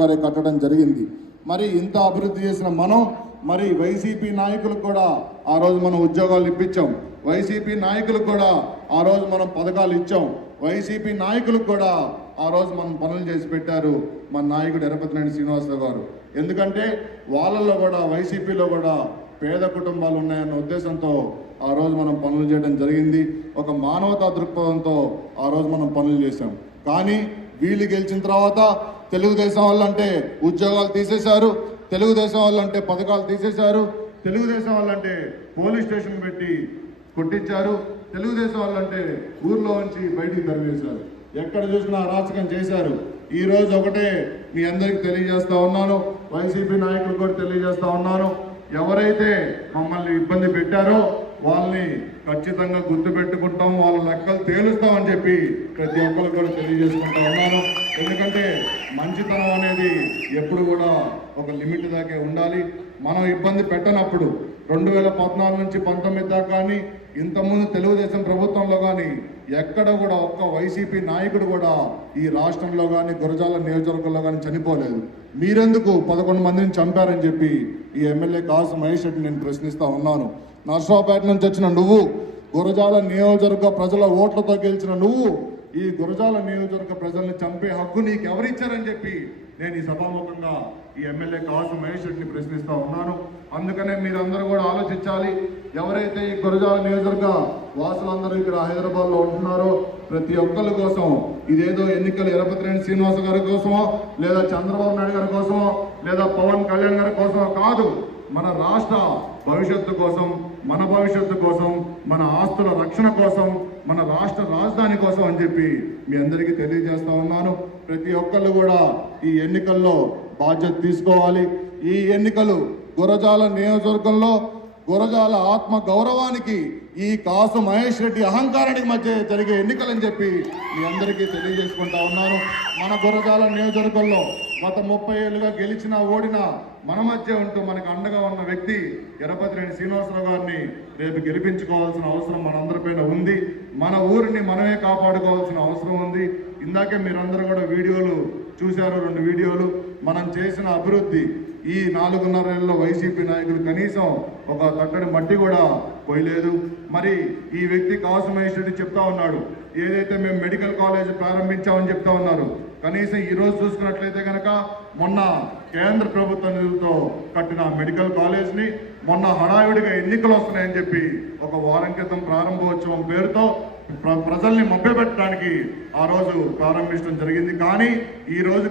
గారే కట్టడం జరిగింది. మరి ఇంత అభివృద్ధి చేసిన మనం మరి వైసీపీ నాయకులకు కూడా ఆ రోజు మనం ఉద్యోగాలు ఇప్పించాం. వైసీపీ నాయకులకు కూడా ఆ రోజు మనం పథకాలు ఇచ్చాం. వైసీపీ నాయకులకు కూడా ఆ రోజు మనం పనులు చేసి పెట్టారు మన నాయకుడు ఎర్రపతినేని శ్రీనివాసరావు గారు. ఎందుకంటే వాళ్ళల్లో కూడా వైసీపీలో కూడా పేద కుటుంబాలు ఉన్నాయన్న ఉద్దేశంతో ఆ రోజు మనం పనులు చేయడం జరిగింది. ఒక మానవతా దృక్పథంతో ఆ రోజు మనం పనులు చేశాం. కానీ వీళ్ళు గెలిచిన తర్వాత తెలుగుదేశం వాళ్ళంటే ఉద్యోగాలు తీసేశారు, తెలుగుదేశం వాళ్ళంటే పథకాలు తీసేశారు, తెలుగుదేశం వాళ్ళంటే పోలీస్ స్టేషన్ పెట్టి కొట్టించారు, తెలుగుదేశం వాళ్ళంటే ఊర్లో నుంచి బయటికి తరివేశారు. ఎక్కడ చూసినా అరాచకం చేశారు. ఈ రోజు ఒకటే మీ అందరికి తెలియజేస్తా ఉన్నాను, వైసీపీ నాయకులు కూడా తెలియజేస్తా ఉన్నాను, ఎవరైతే మమ్మల్ని ఇబ్బంది పెట్టారో వాళ్ళని ఖచ్చితంగా గుర్తుపెట్టుకుంటాం, వాళ్ళ లెక్కలు తేలుస్తామని చెప్పి ప్రతి ఒక్కరు కూడా తెలియజేసుకుంటా ఉన్నాను. ఎందుకంటే మంచితనం అనేది ఎప్పుడు కూడా ఒక లిమిట్ దాకే ఉండాలి. మనం ఇబ్బంది పెట్టనప్పుడు 2014 నుంచి 19 దాకా కానీ ఇంతకుముందు తెలుగుదేశం ప్రభుత్వంలో కానీ ఎక్కడ కూడా ఒక్క వైసీపీ నాయకుడు కూడా ఈ రాష్ట్రంలో కానీ గురజాల నియోజకవర్గంలో కానీ చనిపోలేదు. మీరెందుకు 11 మందిని చంపారని చెప్పి ఈ ఎమ్మెల్యే కాసు మహేష్ రెడ్డి నేను ప్రశ్నిస్తూ ఉన్నాను. నర్సరావుపేట నుంచి వచ్చిన నువ్వు, గురజాల నియోజకవర్గ ప్రజల ఓట్లతో గెలిచిన నువ్వు ఈ గురజాల నియోజకవర్గ ప్రజల్ని చంపే హక్కు నీకు ఎవరిచ్చారని చెప్పి నేను ఈ సభాముఖంగా ఈ ఎమ్మెల్యే కాసు మహేష్ రెడ్డిని ప్రశ్నిస్తూ ఉన్నాను. అందుకనే మీరందరూ కూడా ఆలోచించాలి. ఎవరైతే ఈ గురజాల నియోజకవర్గ వాసులందరూ ఇక్కడ హైదరాబాద్లో ఉంటున్నారో ప్రతి ఒక్కరి కోసం ఇదేదో ఎన్నికలు ఎర్రపతినేని శ్రీనివాస గారి కోసమో లేదా చంద్రబాబు నాయుడు గారి కోసమో లేదా పవన్ కళ్యాణ్ గారి కోసమో కాదు, మన రాష్ట్ర భవిష్యత్తు కోసం, మన భవిష్యత్తు కోసం, మన ఆస్తుల రక్షణ కోసం, మన రాష్ట్ర రాజధాని కోసం అని చెప్పి మీ అందరికీ తెలియజేస్తా ఉన్నాను. ప్రతి ఒక్కళ్ళు కూడా ఈ ఎన్నికల్లో బాధ్యత తీసుకోవాలి. ఈ ఎన్నికలు గురజాల నియోజకవర్గంలో గురజాల ఆత్మ గౌరవానికి, ఈ కాసు మహేష్ రెడ్డి అహంకారానికి మధ్య జరిగే ఎన్నికలని చెప్పి మీ అందరికీ తెలియజేసుకుంటా ఉన్నాను. మన గురజాల నియోజకవర్గంలో గత 30 ఏళ్ళుగా గెలిచినా ఓడినా మన మధ్య ఉంటూ మనకు అండగా ఉన్న వ్యక్తి ఎర్రపతినేని శ్రీనివాసరావు గారిని రేపు గెలిపించుకోవాల్సిన అవసరం మనందరిపైన ఉంది. మన ఊరిని మనమే కాపాడుకోవాల్సిన అవసరం ఉంది. ఇందాకే మీరందరూ కూడా వీడియోలు చూశారు, 2 వీడియోలు. మనం చేసిన అభివృద్ధి ఈ 4.5 ఏళ్ళలో వైసీపీ నాయకులు కనీసం ఒక తట్టడి మట్టి కూడా పోయలేదు. మరి ఈ వ్యక్తి కాసు మహేష్ రెడ్డి చెప్తా ఉన్నాడు, ఏదైతే మేము మెడికల్ కాలేజ్ ప్రారంభించామని చెప్తా ఉన్నారు. కనీసం ఈరోజు చూసుకున్నట్లయితే కనుక మొన్న కేంద్ర ప్రభుత్వ నిధులతో కట్టిన మెడికల్ కాలేజ్ని మొన్న హడావిడిగా ఎన్నికలు వస్తున్నాయని చెప్పి ఒక వారం క్రితం ప్రారంభోత్సవం పేరుతో ప్రజల్ని మభ్యపెట్టడానికి ఆ రోజు ప్రారంభించడం జరిగింది. కానీ ఈ రోజు